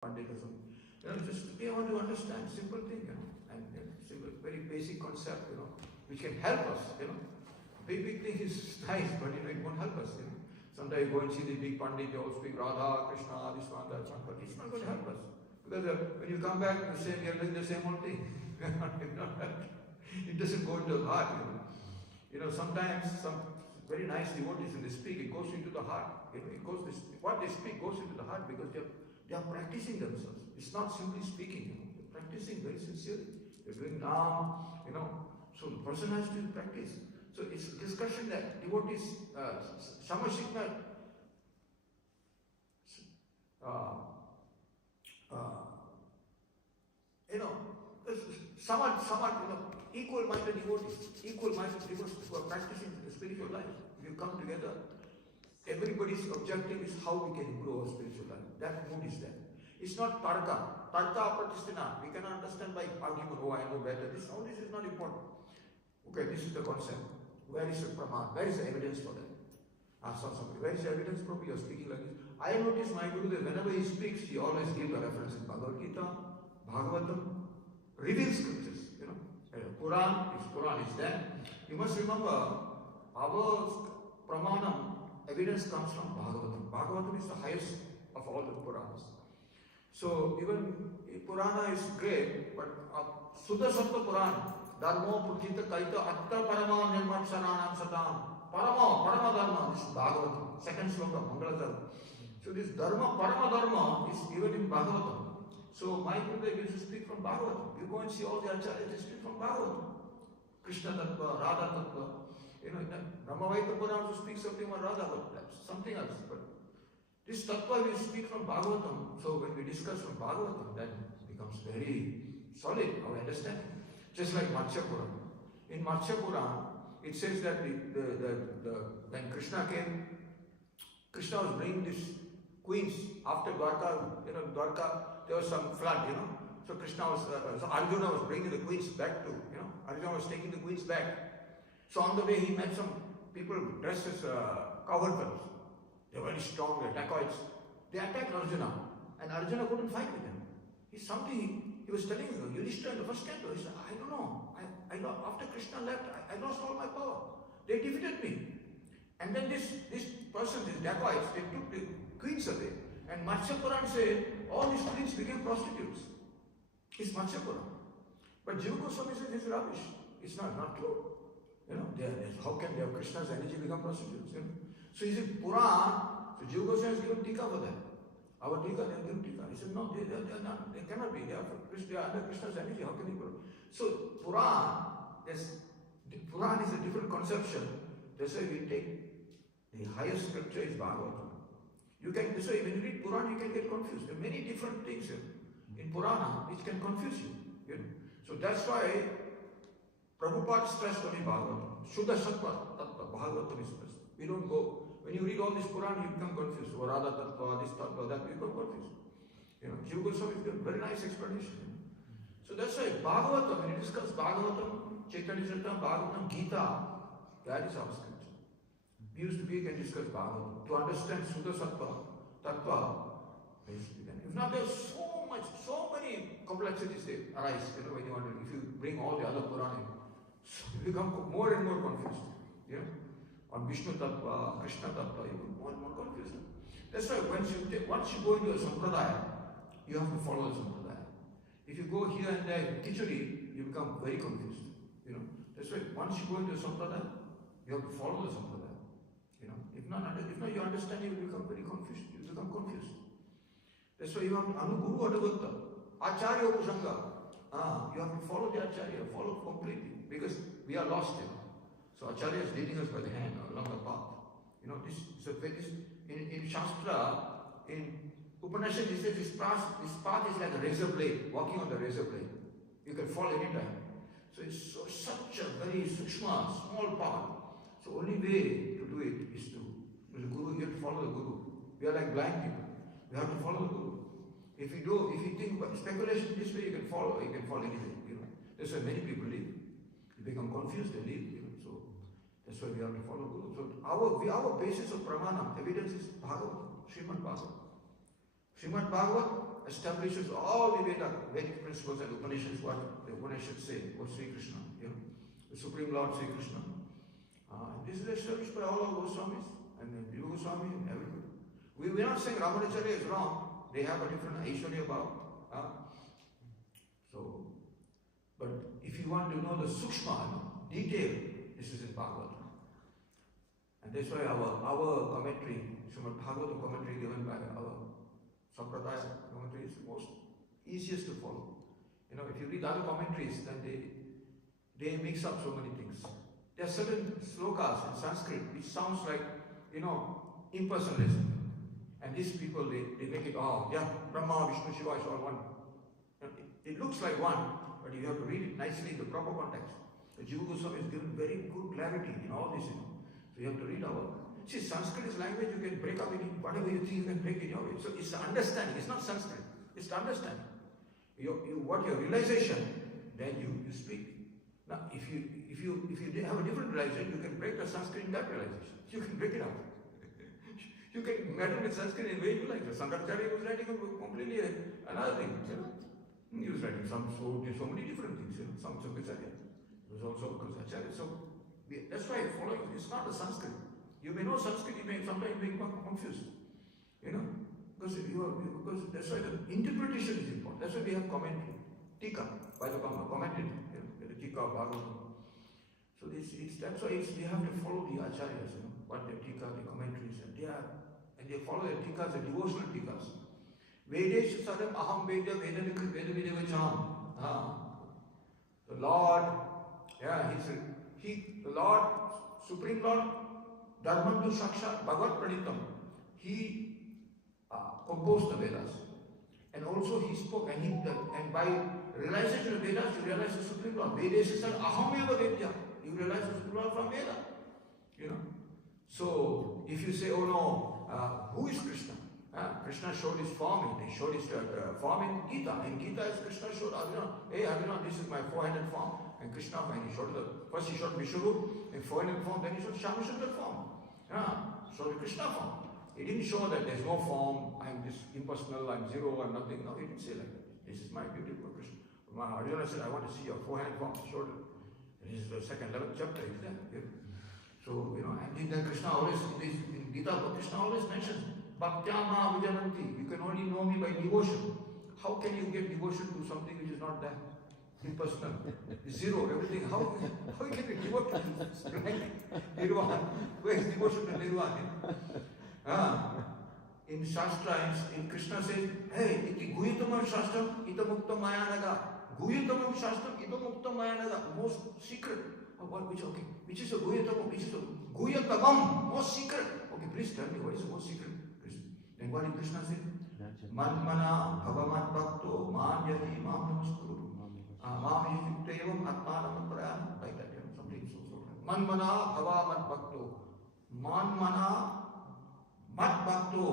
Pandit or something. Just they want to understand simple thing, and simple, very basic concept, which can help us, Big thing is nice, but it won't help us, Sometimes you go and see the big Pandit, they all speak Radha, Krishna, this one, that one, but it's not going to help us. Because when you come back, we are doing the same old thing. It doesn't go into the heart, Sometimes some very nice devotees, when they speak, it goes into the heart. What they speak goes into the heart because they are practicing themselves. It's not simply speaking, they're practicing very sincerely. They're doing now, so the person has to practice. So it's a discussion that devotees, Samashikna, somewhat, equal-minded devotees who are practicing the spiritual life. If you come together, everybody's objective is how we can improve our spiritual life. That mood is there. It's not tarka. Tarka pratisthina. We cannot understand by argument, oh, I know better. All this is not important. Okay, this is the concept. Where is the praman? Where is the evidence for that? I saw somebody. Where is the evidence? Probably you are speaking like this. I notice my Guru that whenever he speaks, he always gives a reference in Bhagavad Gita, Bhagavatam, reveals scriptures. Quran is there. You must remember, our pramanam, evidence comes from Bhagavatam. Bhagavatam is the highest of all the Puranas. So even Purana is great, but Suddha Sattva Purana, Dharmo Pujita Kaita Atta Parama Nirmat Sharanam Satam. Parama Dharma, this is Bhagavatam, second sloka, Mangala Dharma. So this Dharma, Parama Dharma is given in Bhagavatam. So my Gurudev used to speak from Bhagavatam. You go and see all the acharyas, they speak from Bhagavatam. Krishna Tattva, Radha Tattva. Brahmavaita Purana also speaks something about Radha, but that's something else. But this Tattva we speak from Bhagavatam. So when we discuss from Bhagavatam, that becomes very solid, our understanding. Just like Matsya Purana. In Matsya Purana, it says that when Krishna came, Krishna was bringing these queens after Dwarka, Dwarka, there was some flood, So Krishna was, so Arjuna was bringing the queens back to, Arjuna was taking the queens back. So on the way he met some people dressed as cowherd fellows. They were very strong, they dacoits. They attacked Arjuna, and Arjuna couldn't fight with them. He was telling Yudhishthira in the first canto, he said, I don't know, after Krishna left, I lost all my power. They defeated me. And then this person, these dacoits, they took the queens away. And Matsya Purana said, all these queens became prostitutes. It's Matsya Purana. But Jiva Goswami says it's rubbish. It's not true. How can they have Krishna's energy become prostitutes? So he said, Purana, so Jiva Goswami has given tika for that. Our tika, they have given tika. He said, no, they cannot be. They are under Krishna's energy. How can they grow? So Purana is a different conception. That's why we take the highest scripture is Bhagavatam. That's why when you read Purana, you can get confused. There are many different things in Purana which can confuse you. So that's why Prabhupada stressed only Bhagavatam. Shuddha Sattva Tattva, Bhagavatam is stressed. We don't go. When you read all this Purana, you become confused. Radha Tattva, this Tattva, that, you become confused. Jiva Goswami has a very nice explanation. So that's why Bhagavatam, when you discuss Bhagavatam, Chaitanya Charitamrita, Bhagavatam, Gita, that is our scripture. We used to be can discuss Bhagavatam. To understand Shuddha Sattva, Tattva, if not, there's so many complexities that arise, when you want to, if you bring all the other Purana, you become more and more confused. On Vishnu Tattva, Krishna Tattva, you become more and more confused. That's why once you go into a Sampradaya, you have to follow the Sampradaya. If you go here and there in Kichuri, you become very confused. That's why once you go into a Sampradaya, you have to follow the Sampradaya. If not you understand, you will become very confused. You become confused. That's why you have to Anuguru Adavatta, Acharya Upasanga. You have to follow the Acharya, follow completely. Because we are lost here. So Acharya is leading us by the hand along the path. In Shastra, in Upanishad, he says this path is like a razor blade, walking on the razor blade. You can fall anytime. So it's such a very sukshma, small path. So only way to do it is to the Guru. You have to follow the Guru. We are like blind people. We have to follow the Guru. If you think about speculation this way, you can fall anyway. That's why many people leave. They become confused, they leave. So that's why we have to follow Guru. So our basis of pramana, evidence is Bhagavad, Srimad Bhagavad. Srimad Bhagavad, establishes all the Vedic principles and Upanishads, what the Upanishads say, what Sri Krishna, the Supreme Lord Sri Krishna. This is established by all our Goswamis and the Jiva Goswami and everybody. We're not saying Ramanacharya is wrong. They have a different Aishwarya Bhava. So, but if you want to know the Sukshma, detail, this is in Bhagavatam. And that's why our commentary, Srimad Bhagavatam commentary given by our Sampradaya commentary is the most easiest to follow. If you read other commentaries, then they mix up so many things. There are certain slokas in Sanskrit which sounds like, impersonalism. And these people, they make it, Brahma, Vishnu, Shiva is all one. It looks like one, but you have to read it nicely in the proper context. The Jiva Goswami is given very good clarity in all this, So you have to read See, Sanskrit is language you can break up in whatever you think you can break in your way. So it's the understanding, it's not Sanskrit, it's the understanding. What your realization, then you speak. Now, if you have a different realization, you can break the Sanskrit in that realization. You can break it up. You can meddle with Sanskrit in a way you like. So Sankaracharya was writing completely another thing. He was writing so many different things. Some Sankacharya was also Kosacharya. So that's why I follow you. It's not a Sanskrit. You may know Sanskrit, you may sometimes be confused. Because that's why the interpretation is important. That's why we have commentary. Tika, by the commentary. The Tika of Bhagavatam. So that's why we have to follow the acharyas, what the Tika, the commentaries, and they follow the Tikas, the devotional Tikas. Vedesh sadam aham veda veda videvacham. The Lord, the Lord, Supreme Lord, Dharmantu Sakshat Bhagavad Pranitam. He composed the Vedas. And also he spoke, and by realization of Vedas, you realize the Supreme Lord. Vedesh said, aham eva vedya. You realize the Supreme Lord from Veda. So if you say, oh no, who is Krishna? Krishna showed his form, he showed his form in Gita. In Gita, Krishna showed Arjuna, hey Arjuna, this is my four-handed form. And Krishna, when he showed first he showed Vishnu in four-handed form, then he showed Shamashundar form. Showed Krishna form. He didn't show that there's no form, I'm just impersonal, I'm zero, I'm nothing. No, he didn't say like that. This is my beautiful Krishna. Arjuna said, I want to see your four-handed form. He showed it. This is the second 11th chapter, is there. So, and then Krishna always, in Gita, Krishna always mentions, Bhaktyama Vijananti, you can only know me by devotion. How can you get devotion to something which is not there? Impersonal, zero, everything. How you can be devoted to Nirvana? Where is devotion to Nirvana? In Shastra, in Krishna says, hey, iti guyatamam shastram itamukta mayanaga. Guyatamam shastram itamukta mayanaga. Most secret. Which is a guyatamam? Which is a guyatamam? Most secret. Okay, please tell me what is the most secret? Then what did Krishna say? Manmana bhavamat bhakto man yati mam namaskuru. Mam yuktevam atmanam prayam. Like that, something so. Manmana bhavamat bhakto. Manmana mat bhakto.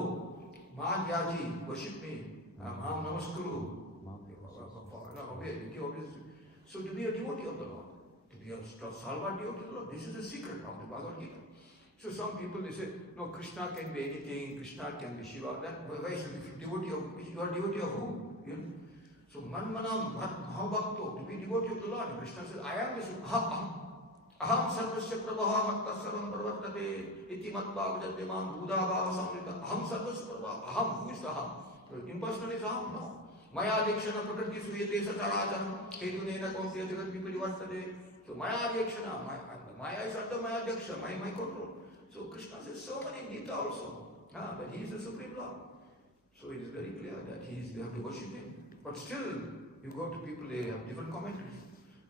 Man yaji, worship me. Mam namaskuru. So to be a devotee of the Lord, to be a salva devotee of the Lord, this is the secret of the Bhagavad Gita. So some people, they say, no, Krishna can be anything, Krishna can be Shiva. Then why is it devotee of, you are devotee of who? So manmanam bhakto, to be devotee of the Lord. Krishna says, I am this aham sarvasya prabha makta sarvam pravartate iti matva vijate mam budabhava samrita. Aham sarvasya prabha. Aham, who is the aham? Impersonal is aham? No. Maya adhikshana prakriti suyate satarajan ketunena kaunteya jagat viparivartate. So Maya adhikshana, Maya is under my adhiksha, my control. So Krishna says so many in Gita also, that he is the Supreme Lord. So it is very clear that they have to worship him. But still, you go to people, they have different commentaries.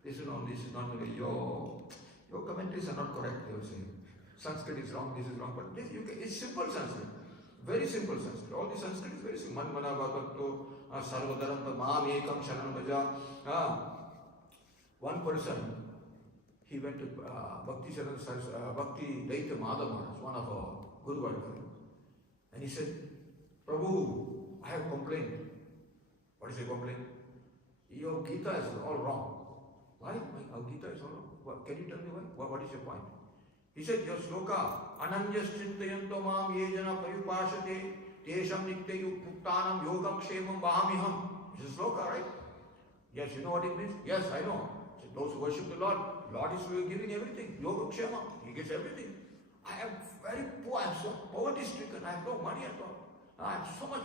They say, no, this is not only your commentaries are not correct, they will say. Sanskrit is wrong, this is wrong. But it's simple Sanskrit. Very simple Sanskrit. All the Sanskrit is very simple. Manmana bhakto, sarvadaram mam ekam sharan bhaja. One person, he went to Bhakti Sharan, Bhakti Daita Maharaj, one of our Guru Varga. And he said, Prabhu, I have complained. What is your complaint? Your Gita is all wrong. Why? Our Gita is all wrong. Can you tell me why? What is your point? He said, your sloka, ananyas chintayanto mam ye jana paripashate Tesham nityayu puttanam yogam kshemam vahamiham. It's a sloka, right? Yes, you know what it means? Yes, I know. So those who worship the Lord is giving everything. Yogam kshemam. He gives everything. I am very poor. I am so poverty stricken. I have no money at all. I have so much.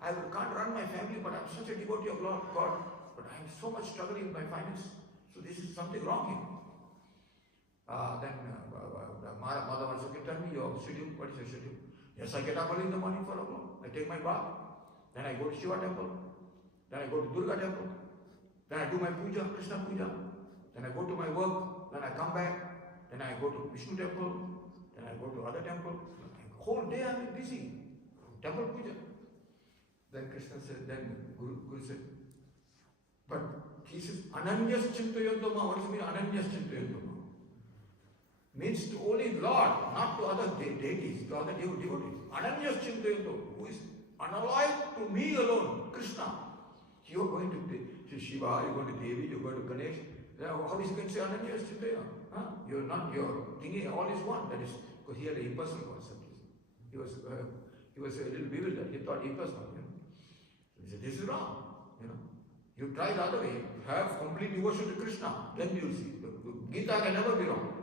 I can't run my family, but I am such a devotee of Lord God. But I am so much struggling with my finance. So this is something wrong here. Then the mother also can tell me your schedule. What is your schedule? Yes, I get up early in the morning for a while. I take my bath. Then I go to Shiva temple. Then I go to Durga temple. Then I do my puja, Krishna puja. Then I go to my work. Then I come back. Then I go to Vishnu temple. Then I go to other temple. Whole day I am busy. Temple puja. Then Krishna said, then Guru said, but he says, Ananyas Chintayantama. What does it mean, Ananyas Chintayantama? Means to only Lord, not to other deities, to other devotees. Ananyas Chintayantama, who is unallied to me alone, Krishna. You are going to Shiva, you are going to Devi, you are going to Ganesh. How is he going to say Ananyas Chintayantama? You are not, your thinking all is one. That is, because he had an impersonal concept. He was a little bewildered. He thought impersonal. He said, this is wrong. You try the other way. Have complete devotion to Krishna. Then you will see. Gita can never be wrong.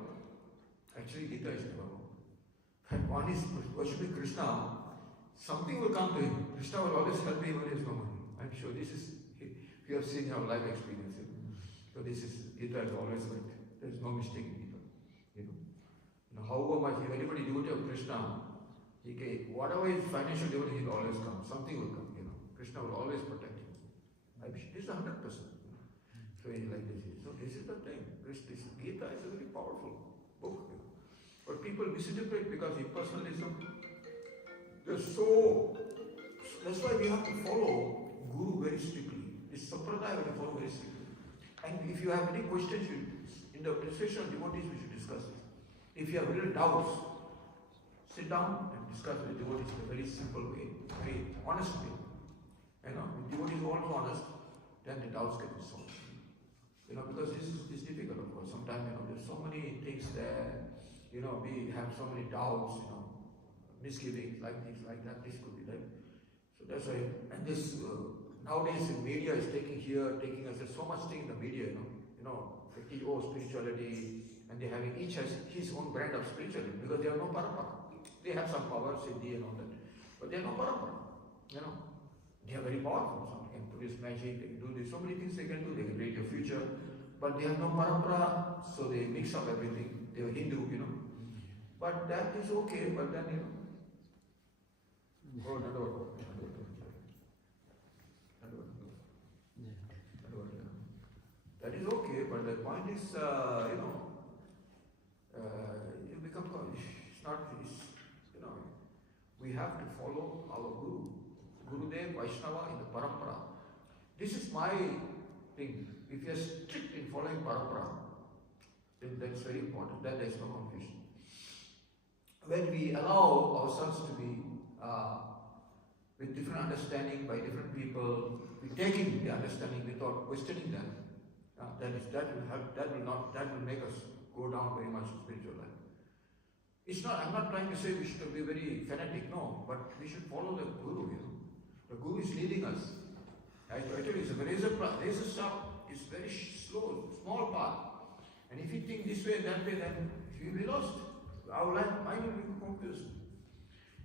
Actually, Gita is never wrong. When one is worshipping Krishna, something will come to him. Krishna will always help him when he has no money. I'm sure this is, we have seen our life experience. So this is, Gita is always right. There is no mistake in Gita. However much, if anybody devotee of Krishna, whatever his financial devotee, he will always come. Something will come. Krishna will always protect him. This is 100%. So he is like this. So this is the thing. Gita is a very powerful book. But people misinterpret because impersonalism. That's why we have to follow Guru very strictly. This sampradaya we have to follow very strictly. And if you have any questions in the session of devotees, we should discuss it. If you have little doubts, sit down and discuss with the devotees in a very simple way, very honest way. If devotees are also honest, then the doubts get resolved. Because this is difficult, of course. Sometimes, there's so many things there. We have so many doubts, misgivings, like this, like that, this could be that. So that's why, and this, nowadays the media is taking us, there's so much thing in the media, spirituality, and they're having, each has his own brand of spirituality, because they have no parampara. They have some power, siddhi and all that, but they have no parampara, They are very powerful. Some can produce magic, they can do this, so many things they can do, they can create your future, but they have no parampara, so they mix up everything. They are Hindu, But that is okay, but then, that is okay, but the point is, you become, we have to follow our Guru. Gurudev, Vaishnava in the parampara. This is my thing. If you are strict in following parampara, then that's very important. Then there is no confusion. When we allow ourselves to be with different understanding by different people, we take in the understanding without questioning them. That will help. That will make us go down very much in spiritual life. I'm not trying to say we should be very fanatic. No, but we should follow the Guru. The Guru is leading us. I tell you, it's a razor sharp. It's very slow, small path. And if you think this way and that way, then you will be lost. Our mind will be confused.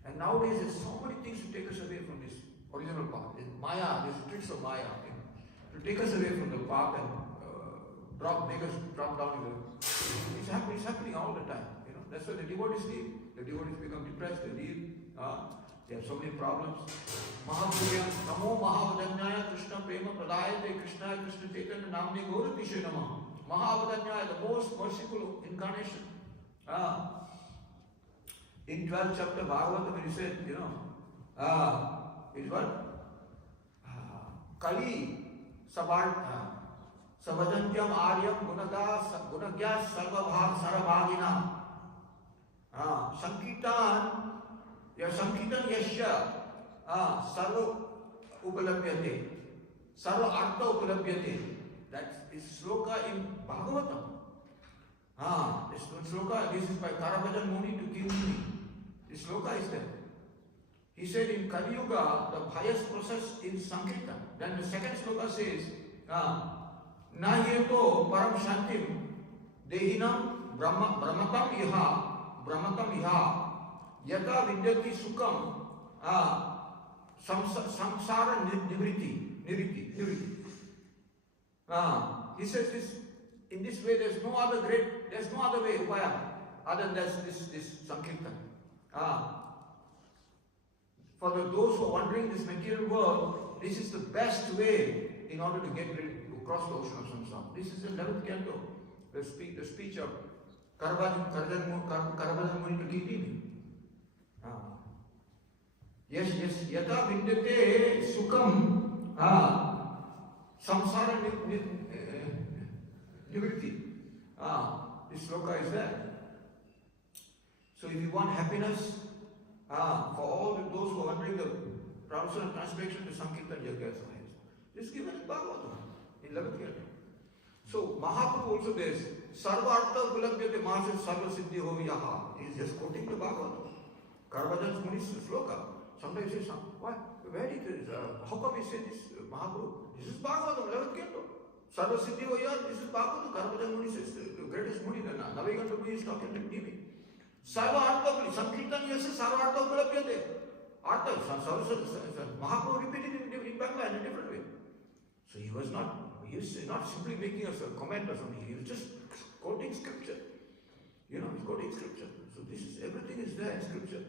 And nowadays, there's so many things to take us away from this original path. There's Maya, there's tricks of Maya. To take us away from the path and make us drop down. It's happening all the time. That's why the devotees leave. The devotees become depressed. They leave. They have so many problems. Mahapuryam, Namo Mahavadanyaya Krishna Prema Pradayate Krishna Krishna Chaitanya Namne Gauratishe Namah. Mahavadanyaya, the most merciful incarnation. In 12th chapter Bhagavatam, he said, is what? Kali Savajantyam Aryam Gunagya Sarvabhagina. Sankitan Yashya Sarva Upalabhyate Sarva Artha Upalabhyate. That is sloka in Bhagavatam. This sloka, this is by Karabhajan Muni to Kimuni. This sloka is there. He said in Kali Yuga, the highest process is Sankirtan. Then the second sloka says, Nahiyato param shantim dehinam brahmatam iha yata vidyati sukam samsara niriti. He says this, in this way there's no other way, upaya, other than this Sankirtan. For those who are wandering this material world, this is the best way in order to get across the ocean of samsara. This is the 11th canto, the speech of Karavajan Muni to Giti. Yes, yata vidyate sukam samsara nivritti. This sloka is there. So if you want happiness, for all those who are wondering the traduction and translation to Sankirtan Yagya is highest. Just given in Bhagavatam, in 11th canto. So Mahaprabhu also says, Sarvartha Kulabhyate Mahasya Sarva Siddhi Hoviyaha. He is just quoting the Bhagavatam. Karavajan's Muni's sloka. Sometimes he says, why? Where did this? How come he said this, Mahaprabhu? This is Bhagavatam, 11th canto. Sarva Siddhi Hoviyaha, this is Bhagavatam. Karavajan Muni says, the greatest Muni, the Naviganta Muni is talking to me. Sarva Artha, Sankirtan says Sarva Artha Kulabhyate. Artha, Mahaprabhu repeated it in Bangla in a different way. So he was not simply making us a comment or something, he was just quoting scripture. He's quoting scripture. So everything is there in scripture.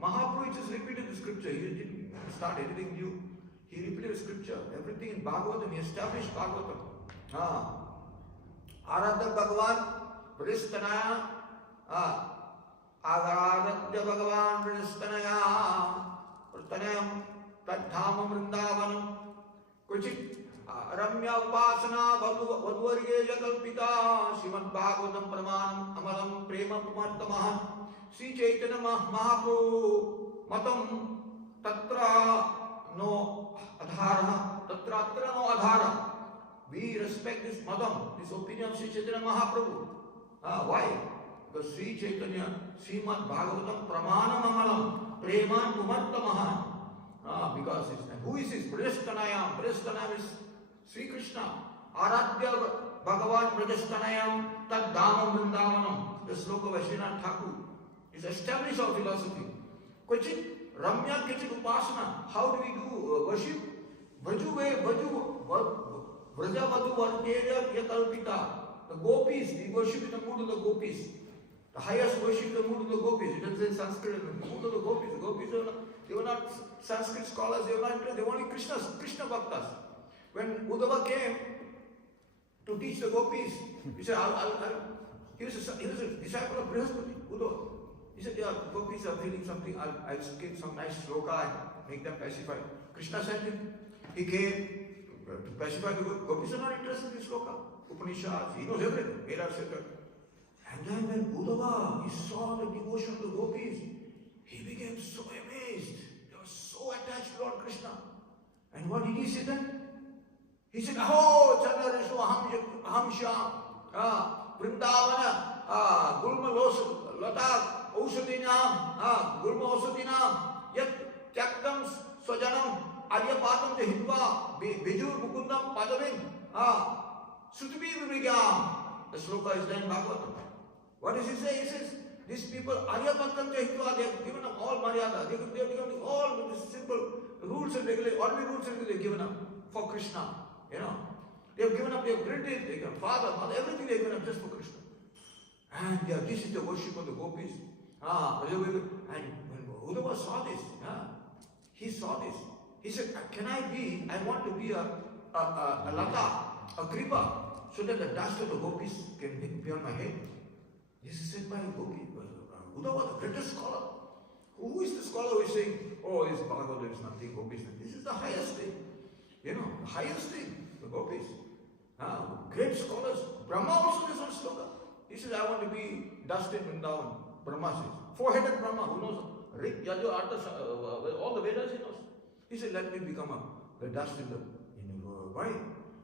Mahaprabhu just repeated the scripture, he didn't start anything new. He repeated the scripture, everything in Bhagavatam, he established Bhagavatam. Aradha Bhagavan, Vristanaya, Agaradya Bhagavan, Vristanaya, Vristanayam, Tadhamam Vrindavanam, Kuchit. Ramya Upasana Vadvarye Jakalpita Srimad Bhagavatam Pramanam Amalam Prema Pumartamaha Sri Chaitanya Mahaprabhu Matam Tatra no Adhara. We respect this Matam, this opinion of Sri Chaitanya Mahaprabhu. Why? Because Sri Chaitanya Srimad Bhagavatam Pramanam Amalam Prema Pumartamaha. Because who is this? Brajasthanayam. Brajasthanayam is Sri Krishna. Aradhya Bhagavan Brajasthanayam Tad Dhamam Vrindavanam. The sloka of Srinath Thakur is established our philosophy. Kvachit Ramya Kvachit Upasana. How do we do worship? Vrajavadu Varteya Yakalpita. The gopis, we worship in the mood of the gopis. The highest worship in the mood of the gopis. It doesn't say Sanskrit, in the mood of the gopis. The gopis they were not Sanskrit scholars, they were only Krishna Bhaktas. When Uddhava came to teach the gopis, he said, he was a disciple of Brihaspati, Uddhava. He said, yeah, gopis are feeling something, I'll skip some nice sloka and make them pacified. Krishna sent him. He came to pacify the gopis. Are not interested in this sloka. Upanishads, he knows everything. Vedas, etc. And then when Uddhava, he saw the devotion of the gopis, he became so amazed. They were so attached to Lord Krishna. And what did he say then? He said, Aho, Chandarishu Aham Shyam, Vrindavana, Gulma Latak, Ausadinam, Gulma Ausadinam, Yat Tyaktam Swajanam, Aryapatam Jahitva, Bijur Mukundam Padavim, Sutvi Vivyam. The sloka is there in Bhagavatam. What does he say? He says, these people, Aryapatam Jahitva, they have given up all Maryada, they have given up all the simple rules and regulations, ordinary rules and regulations they have given up for Krishna. They have given up their granted, they have father, everything they have given up just for Krishna. And this is the worship of the gopis. And when Uddhava saw this, he saw this. He said, I want to be a lata, a kripa, so that the dust of the gopis can be on my head. This is said by Uddhava, the greatest scholar. Who is the scholar who is saying, oh, this Bhagavad is nothing, gopis, this is the highest thing. The highest thing, the gopis. Great scholars. Brahma also has one sloka. He says, I want to be dust in Vrindavan. Brahma says. Four-headed Brahma, who knows? Rik, Yajo, Artha, all the Vedas he knows. He said, let me become the dust in the why?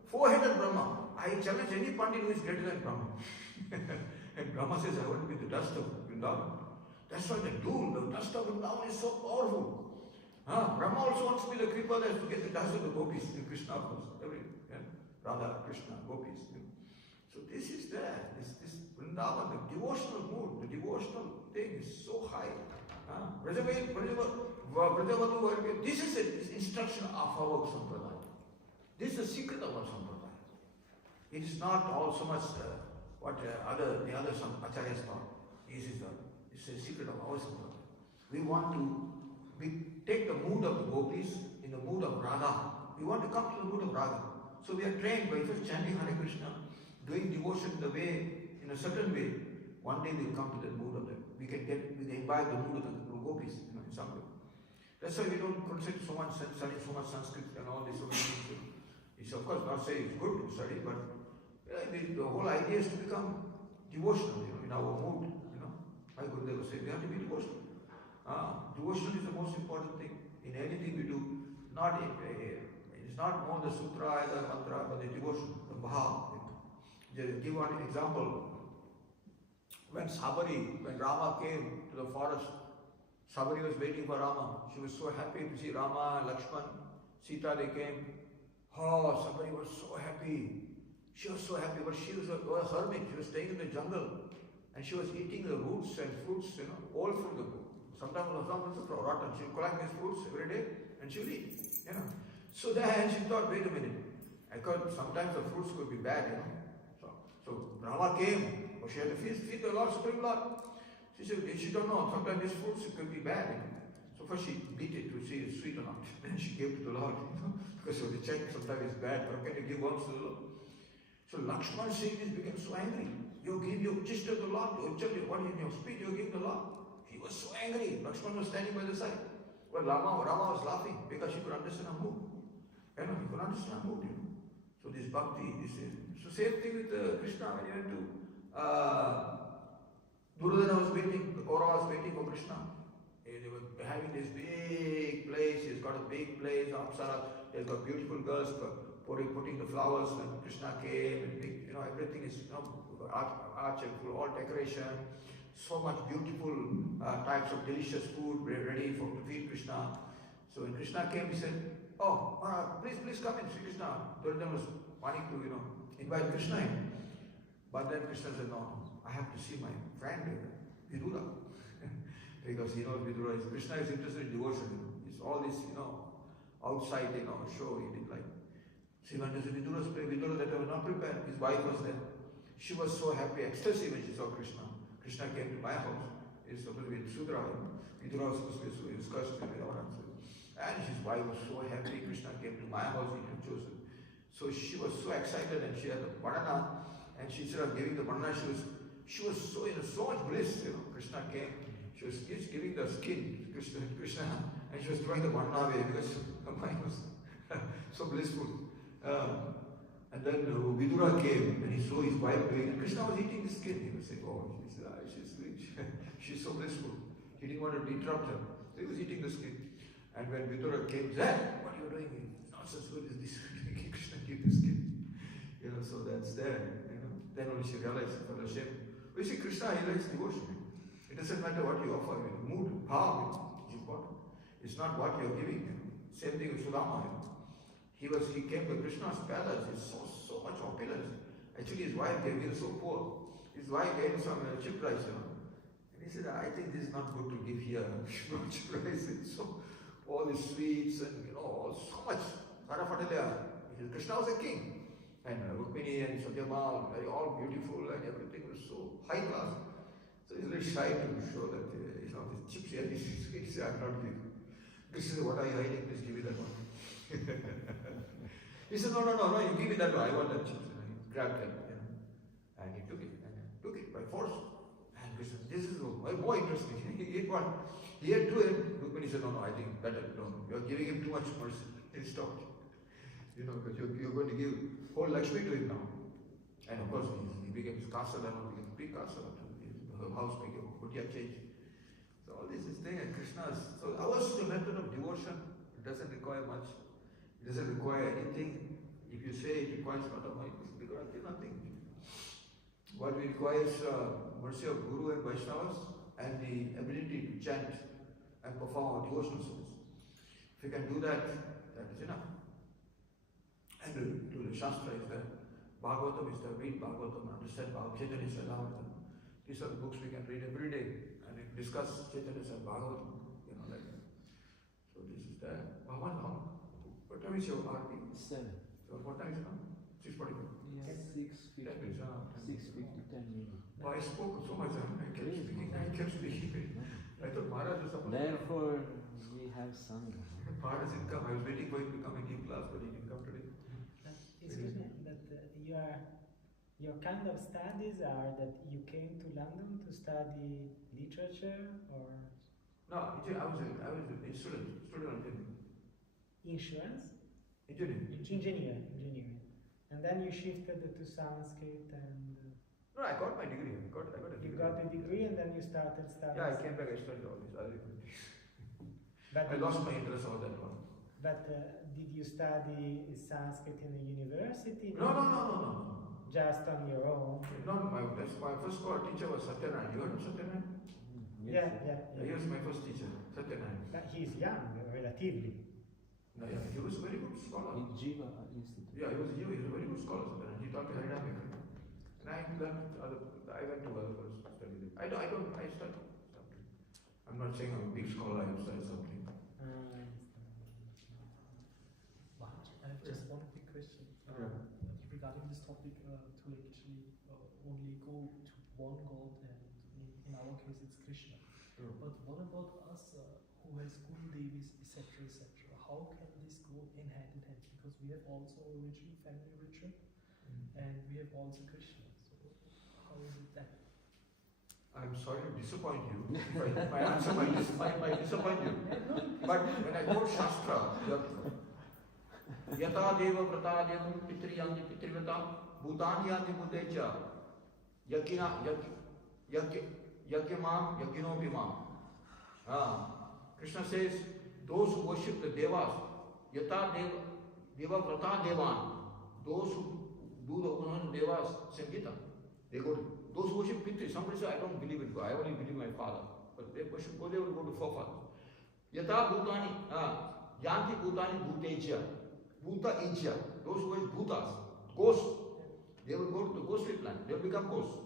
Four-headed Brahma. I challenge any Pandit who is greater than Brahma. And Brahma says, I want to be the dust of Vrindavan. That's why the dust of Vrindavan is so powerful. Brahma also wants to be the Kripa that to get the dust of the gopis, in Krishna of course, Radha, Krishna, gopis. So this is there, this Vrindavan, the devotional mood, the devotional thing is so high. This is this instruction of our Sampradaya. This is the secret of our Sampradaya. It is not all so much what the other acharyas thought. It's a secret of our Sampradaya. We want to take the mood of the gopis in the mood of Radha. We want to come to the mood of Radha. So we are trained by just chanting Hare Krishna, doing devotion in a certain way. One day we will come to the mood of we can imbibe the mood of the gopis, in some way. That's why we don't concentrate so much studying so much Sanskrit and all this. So many things. It's of course not saying it's good to study, but the whole idea is to become devotional, in our mood. My Gurudev was saying we have to be devotional. Devotion is the most important thing in anything we do. It's not more the sutra, the mantra, but the devotion, the bhav. Just give one example. When Rama came to the forest, Sabari was waiting for Rama. She was so happy to see Rama, Lakshman, Sita, they came. Sabari was so happy. She was so happy, but she was a hermit. She was staying in the jungle. And she was eating the roots and fruits, all from the book. Sometimes it was not rotten. She would collect these fruits every day and she would eat. So then she thought, wait a minute. Sometimes the fruits could be bad, So Rama came. She had to feed the Lord, Supreme Lord. She said, she don't know. Sometimes these fruits could be bad. So first she beat it to see it's sweet or not. Then she gave it to the Lord, because she had to check sometimes it's bad. How can you give worms to the Lord? So Lakshman seeing this became so angry. You give your gist to the Lord, what in your speech you give the Lord? He was so angry. Lakshman was standing by the side. Well, Rama was laughing because he could understand her mood. He could understand her mood. So this bhakti, so same thing with Krishna when he went to Duryodhana was waiting, the Kaurava was waiting for Krishna. They were having this big place. He's got a big place, Apsara. He's got beautiful girls putting the flowers when Krishna came. And everything is arch and full, all decoration. So much beautiful types of delicious food ready to feed Krishna. So when Krishna came, he said, "Oh, please come in, Sri Krishna." Duryodhana was wanting to, invite Krishna in. But then Krishna said, "No, I have to see my friend, Vidura." Because Vidura Krishna is interested in devotion. It's all this, outside, show he didn't like. See, when Vidura that was not prepared, his wife was there. She was so happy, ecstasy when she saw Krishna. Krishna came to my house. He's supposed to be in Sudra. Vidura was supposed to be discussed with Maharaj. And his wife was so happy. Krishna came to my house, he had chosen. So she was so excited and she had a banana. And she instead of giving the banana, she was so in so much bliss. Krishna came. She was giving the skin to Krishna, and she was throwing the banana away because her mind was so blissful. And then Vidura came and he saw his wife doing it. Krishna was eating the skin. He was saying, "Oh, she's so blissful." He didn't want to interrupt her. So he was eating the skin. And when Vidura came, he said, "What are you doing? It's not so good as this." Krishna gave the skin. So that's there. Then only she realized for the shame. We see Krishna, he likes devotion. It doesn't matter what you offer, mood, power is important. It's not what you're giving. Same thing with Sudama. He came to Krishna's palace. He saw so much opulence. Actually, his wife gave him so poor. His wife gave him some chip rice. And he said, "I think this is not good to give here. Chip rice. So all the sweets and so much. Krishna was a king. And Rukmini and Satyabhama, all beautiful and everything was so high class. So he's a little shy to show that, the chips here, these sweets I'm not giving. Krishna said, "What are you hiding? Please give me that one." He said, no, you give me that one. I want that chips. And he grabbed it, and he took it by force. And Krishna said, "This is more interesting." He ate one. He had two, and Rukmini said, "No, I think better. No, you're giving him too much mercy." He stopped. Because you're going to give whole Lakshmi to him now. And of course, he became his castle, and became big castle. Her house became Kutia change. So all this is there, and Krishna's. So ours is the method of devotion. It doesn't require much. It doesn't require anything. If you say it requires not of mind, it requires nothing. What we require is mercy of Guru and Vaishnavas and the ability to chant and perform our devotional service. If you can do that, that is enough. And to the Shastra is there. Bhagavatam is there. Read Bhagavatam, understand Bhagavatam, Chaitanya Sadhavatam. These are the books we can read every day and discuss Chaitanya and Bhagavatam, like that. So this is there. What time is your RP? 7. So what time is it now? 6:45. Yes, 6:50. 6:50, 10 minutes. Oh, I spoke so much. I kept speaking. I thought Maharaj was supposed to come. Therefore, we have sung. Maharaj didn't come. I was waiting for him to come and give class, but he didn't come today. Excuse me, but your kind of studies are that you came to London to study literature or No, I was a student of insurance? engineering. Engineering. And then you shifted to Sanskrit and No, I got my degree. I got a degree. you got a degree and then you started studying. Yeah, I came back. I studied all these other things. But I lost my interest all that one. But did you study Sanskrit in a university? No. Just on your own? That's my first teacher was Satyanarayan. You heard of Satyanarayan? Yeah. He was my first teacher, Satyanarayan. But he's young, relatively. No, yeah, he was a very good scholar. In Jiva Institute. Yeah, he was a very good scholar, Satyanarayan. He taught me Harinam. And I went to other places to study them. I studied something. I'm not saying I'm a big scholar, I have studied something. I have just one quick question regarding this topic to actually only go to one God, and in our case it's Krishna. But what about us who has Guru Devis, etc., etc.? How can this go in hand? Because we have also original family ritual, and we have also Krishna. So how is it that? I'm sorry to disappoint you. My answer might disappoint you. But when I quote Shastra, Yata Deva Vrata Devam Pitriyandi Pitrivata Bhutanyandi Bhutecha Yakimam Yakinopimam. Krishna says, those who worship the Devas, Yata Deva Vrata Devan, those who do the Unan Devas Sangita, they go to those who worship Pitri. Somebody says, I don't believe in God, I only believe my father. But they worship God, they will go to forefathers. Yata Bhutani, Yanti Bhutani Bhutecha. Bhuta Ejya, those who worship Bhutas, ghosts, they will go to the ghostly planet, they will become ghosts.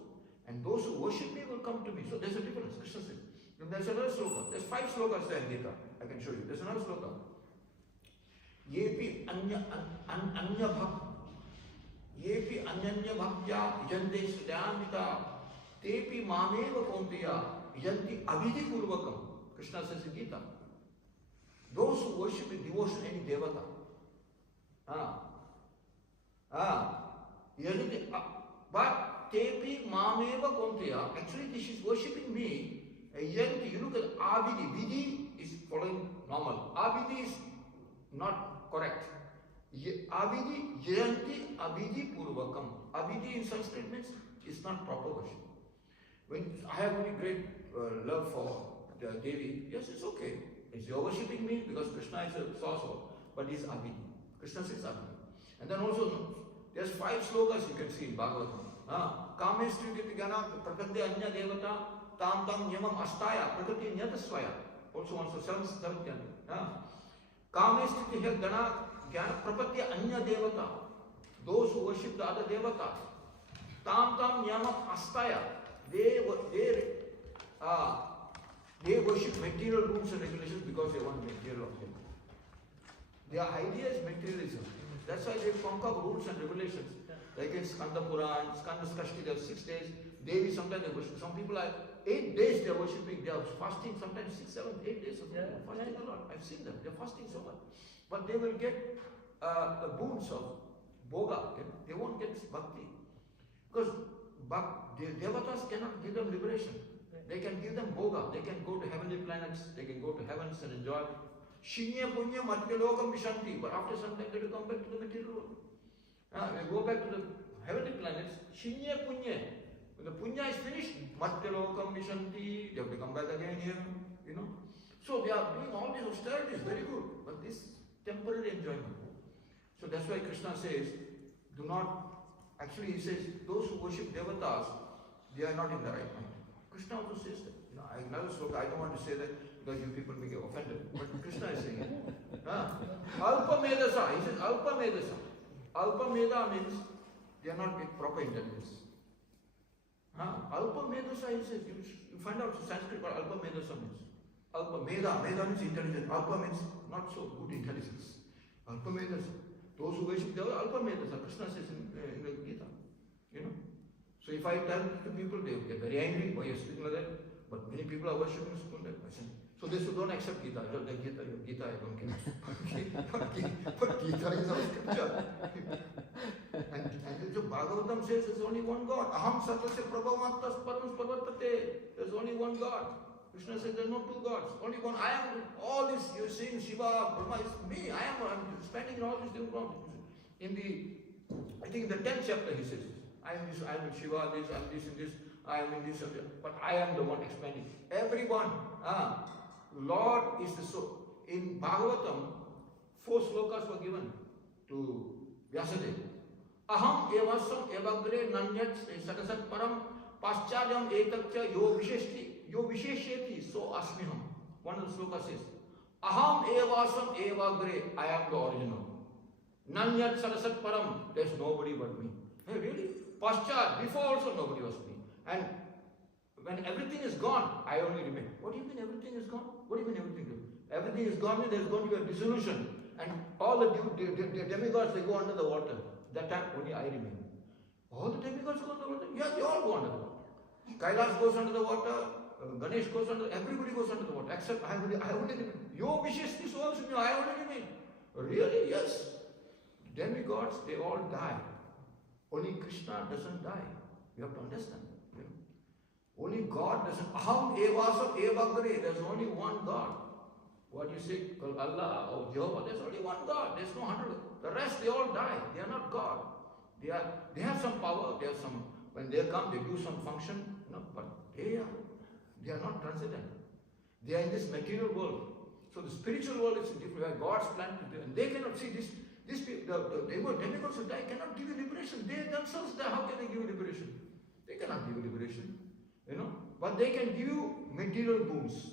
And those who worship me will come to me. So there's a difference, Krishna says. And there's another sloka, there's 5 slokas there in Gita, I can show you. There's another sloka. Yepi anyanya bhaktya ijante sudhyamita tepi mameva kontiya ijanti abhidhi purvakam. Krishna says in Gita. Those who worship with devotion any devata, but tepi mameva kontiya, actually this is worshipping me. You look at abhidhi, vidhi is following normal. Abhidhi is not correct. Abhidhi, yajanti abhidhi purvakam. Abhidhi in Sanskrit means it's not proper worship. When I have only great love for the Devi, yes, it's okay. You're worshipping me because Krishna is a source of, but it's abhidhi. Krishna says abhidhi. And then also, there's 5 slokas you can see in Bhagavatam. Kamestri Gana Prakati Anya Devata Tam Tam Nyamam Astaya Prakati Nyatasvaya. Also on the 7th canto. Kamestri Gana Gyana Prapati Anya Devata. Those who worship the other devatas. Tam Tam Nyamam Astaya. They worship material rules and regulations because they want material objects. Their idea is materialism. That's why they concoct rules and regulations. Like in Skanda Puran, Skanda Skashti, there are 6 days. Devi, sometimes they worship. Some people are 8 days they are worshipping. They are fasting sometimes 6, 7, 8 days of fasting a lot. I've seen them. They are fasting so much. But they will get the boons of Bhoga. They won't get Bhakti. Because the devatas cannot give them liberation. They can give them Bhoga. They can go to heavenly planets. They can go to heavens and enjoy. Shinya Punya Matyalokam Vishanti. But after some time they will come back to the material world. They go back to the heavenly planets. Shinya Punya. When the Punya is finished, Matyalokam Vishanti. They have to come back again here. So they are doing all these austerities, very good. But this temporary enjoyment. So that's why Krishna says, do not. Actually, he says, those who worship devatas, they are not in the right mind. Krishna also says that. Another sloka, I don't want to say that. because you people may get offended. But Krishna is saying it. Alpa Medasa. He says Alpa Medasa. Alpa Meda means they are not with proper intelligence. Alpa Medasa, he says, you find out Sanskrit what Alpa Medasa means. Alpa Meda. Meda means intelligence. Alpa means not so good intelligence. Alpa Medasa. Those who worship the Alpa Medasa, Krishna says in the Gita. You know. So if I tell to people, they get very angry, why you're speaking like that? But many people are worshipping Sukunda. So those who don't accept Gita, I don't like Gita, I don't care. But Gita is our scripture. and the Bhagavatam says there's only one God. Aham satasya prabhavantas param parvartate. There's only one God. Krishna said there's no two gods. Only one. I am all this, you're saying Shiva, Brahma is me. I'm spending in all these different forms. In the, I think in the 10th chapter he says, I am this, I am Shiva, this, I am this and this, I am in this and that. But I am the one expanding. Everyone. Lord is the soul. In Bhagavatam, 4 slokas were given to Vyasadeva. Aham evasam evagre nanyat sakasat param paschadam etakcha yo vishesheti so asmiham. One of the slokas says, Aham evasam evagre, I am the original. Nanyat sakasat param, there is nobody but me. Hey, really? Paschad, before also nobody was me. And when everything is gone, I only remain. What do you mean everything is gone? What do you mean everything is gone? Everything is gone, there is going to be a dissolution. And all the demigods, they go under the water. That time only I remain. All the demigods go under the water? Yeah, they all go under the water. Kailash goes under the water, Ganesh goes under, everybody goes under the water. Except I only remain. Your wishes this also me, I only remain. Really? Yes. Demigods, they all die. Only Krishna doesn't die. You have to understand. You know? Only God doesn't. Aham evasam evagre. There's only one God. What you say, called Allah or Jehovah, there's only one God. There's no 100. The rest, they all die. They are not God. They have some power. They have some. When they come, they do some function. You know, but they are not transcendent. They are in this material world. So the spiritual world is different. Where God's plan to do, and they cannot see this. These people, the demigods who die cannot give you liberation. They themselves die. How can they give you liberation? They cannot give you liberation. You know? But they can give you material boons.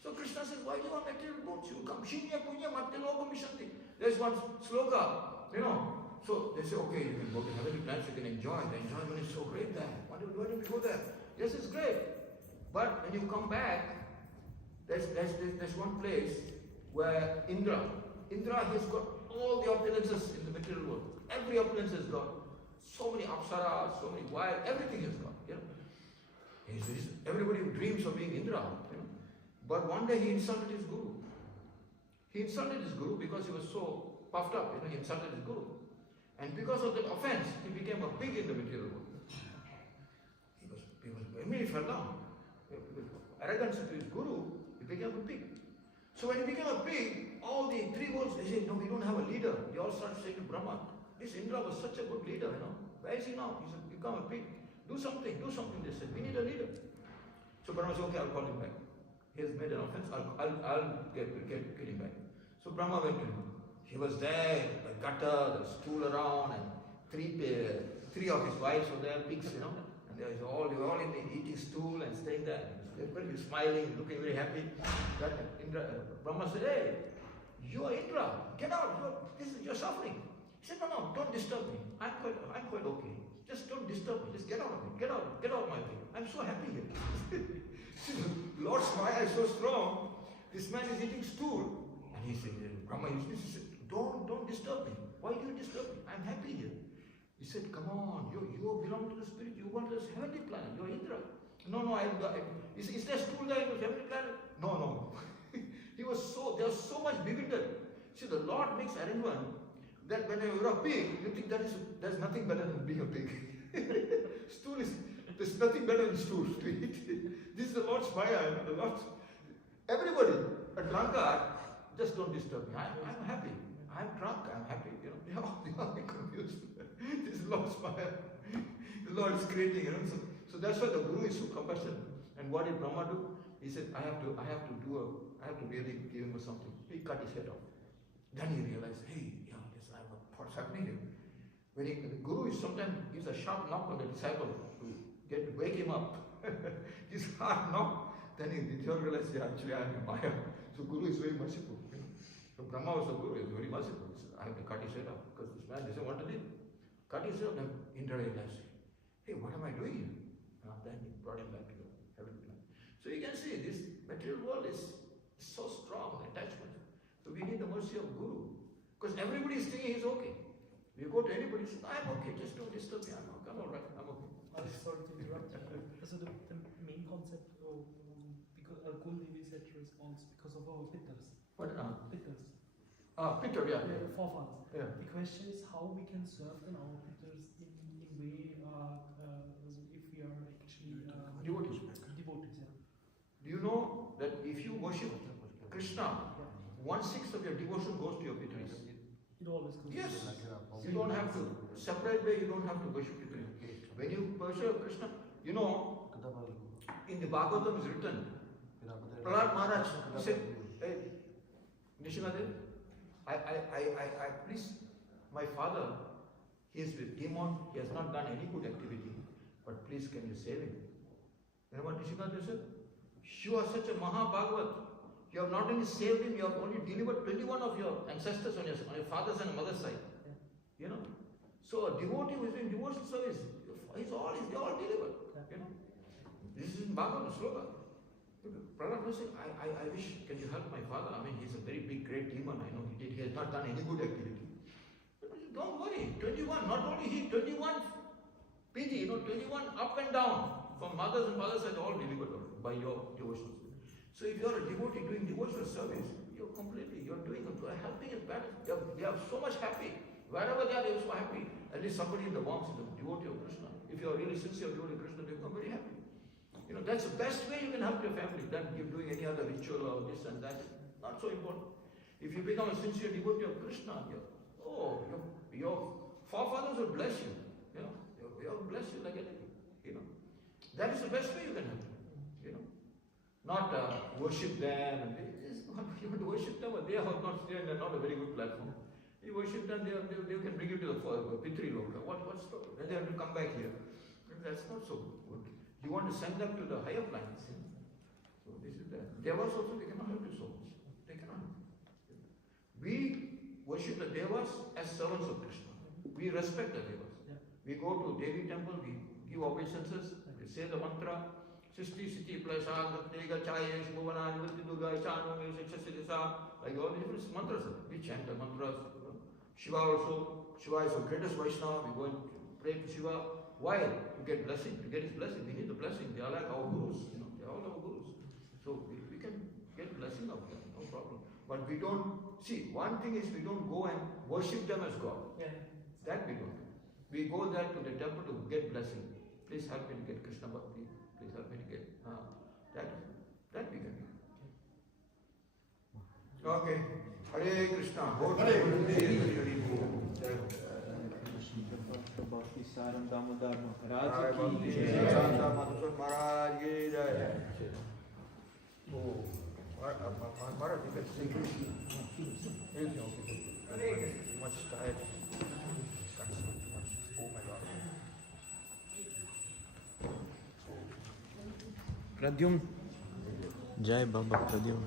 So Krishna says, why do you want material boons? You come, Shinya Punya Mattiloka Mishanti. There's one sloka, you know. So they say, okay, you can go to heavenly planets, you can enjoy. The enjoyment is so great there. Why do we go there? Yes, it's great. But when you come back, there's one place where Indra has got all the opulences in the material world. Every opulence has got. So many apsaras, so many wild, everything has got. You know? Everybody dreams of being Indra. You know? But one day he insulted his guru. He insulted his guru because he was so puffed up. You know, he insulted his guru. And because of that offense, he became a pig in the material world. He fell down. Arrogance to his guru, he became a pig. So when he became a pig, all the 3 worlds, they said, no, we don't have a leader. They all started saying to Brahma, this Indra was such a good leader, you know. Where is he now? He said, become a pig. Do something. They said, we need a leader. So Brahma said, okay, I'll call him back. He has made an offense, I'll get him back. So Brahma went to him. He was there, the gutter, the stool around, and three of his wives were there, pigs, you know. And they were all in the eating stool and staying there. Everybody was smiling, looking very happy. Brahma said, hey, you are Indra, get out, you're suffering. He said, no, don't disturb me. I'm quite okay. Just don't disturb me. Just get out of me. Get out of my way. I'm so happy here. See, the Lord's Maya is so strong. This man is eating stool. And he said, Brahma, he said, don't disturb me. Why do you disturb me? I'm happy here. He said, come on, you belong to the spirit. You want this heavenly planet. You're Indra. No, is there stool there in the heavenly planet? No. They were so much bewildered. See, the Lord makes arrangement that when you're a pig, you think there's nothing better than being a pig. There's nothing better than stool to eat. This is the Lord's Maya, the Lord's. Everybody, a drunkard, just don't disturb me. I'm happy. I'm drunk, I'm happy. You know, they all be confused. This is Lord's Maya. The Lord is creating, you know. So that's why the Guru is so compassionate. And what did Brahma do? He said, I have to really give him something. He cut his head off. Then he realized, hey, what's happening here? When the Guru sometimes gives a sharp knock on the disciple to wake him up. This hard knock, Then he realized, yeah, actually I am a Maya. So Guru is very merciful. You know. So Brahma was the Guru, he was very merciful. He said, I have to cut his head off because this man doesn't want to live. Cut his head off, then Indra realized, hey, what am I doing here? Then he brought him back to the heavenly planet. So you can see this material world is so strong, attachment. So we need the mercy of Guru. Because everybody is thinking he's okay. You go to anybody, say, I'm okay, just don't disturb me, I'm alright, I'm okay. Sorry to interrupt. So the main concept of because Kuldevi is at response because of our pitters. What? Pitters. Pitter, yeah. Forefathers. Yeah. The question is how we can serve then our pitters in way if we are actually Devotees. Devotees, yeah. Do you know that if you worship Krishna, 1/6 of your devotion goes to your pitris? It always goes. Yes. You don't have to. Separate way, you don't have to worship pitris. When you worship Krishna, you know, in the Bhagavatam is written, Prahlad Maharaj, he said, hey, Nishingadev, I please, my father, he is with demon, he has not done any good activity, but please can you save him? You know what Nishingadev said? You are such a Mahabhagavat. You have not only saved him, you have only delivered 21 of your ancestors on your father's and mother's side. You know? So a devotee who is doing devotional service, they all delivered. You know? This is in Bhagavad Sloka. Prahlad was saying, I wish, can you help my father? I mean, he's a very big, great demon. I know he has not done any good activity. But don't worry, 21, not only he, 21 PG, 21 up and down from mothers and fathers side, all delivered by your devotional service. So if you are a devotee doing devotional service, you're helping his parents. They are so much happy. Wherever they are so happy. At least somebody in the box is a devotee of Krishna. If you are really sincere devotee of Krishna, they become very happy. You know, that's the best way you can help your family than you doing any other ritual or this and that. Not so important. If you become a sincere devotee of Krishna, your forefathers will bless you. You know, they will bless you like anything. You know, that is the best way you can help. You know, not worship them. You want to worship them, but they are not there. They are not a very good platform. You worship them, they can bring you to the Pitri Loka. What's the problem? Then they have to come back here. That's not so good. You want to send them to the higher planets. So this is that. Devas also, they cannot help you so much. They cannot. We worship the Devas as servants of Krishna. We respect the Devas. Yeah. We go to Devi temple, we give obeisances, we say the mantra, Sisti Siti Plasa, Gatnega Chayesh, Bhuvana, Nivati Durga, Chanu, Siddhisa, like all these different mantras. We chant the mantras. Shiva also, Shiva is the greatest Vaishnava, we go and pray to Shiva. Why? To get blessing, to get his blessing. We need the blessing. They are like our gurus, they are all our gurus. So we can get blessing of them, no problem. But we don't, see, one thing is we don't go and worship them as God. Yeah. That we don't do. We go there to the temple to get blessing. Please help me to get Krishna Bhakti. Please help me to get, that we can do. Okay. Hare Krishna. Bhakti Sharan Damodar Maharaj Bhakti ki Sharan Damodar Maharaj ki jai. Oh, Maharaj, you can sing. Okay. Much tired. Oh my God. Pradyum Jai Baba Pradyum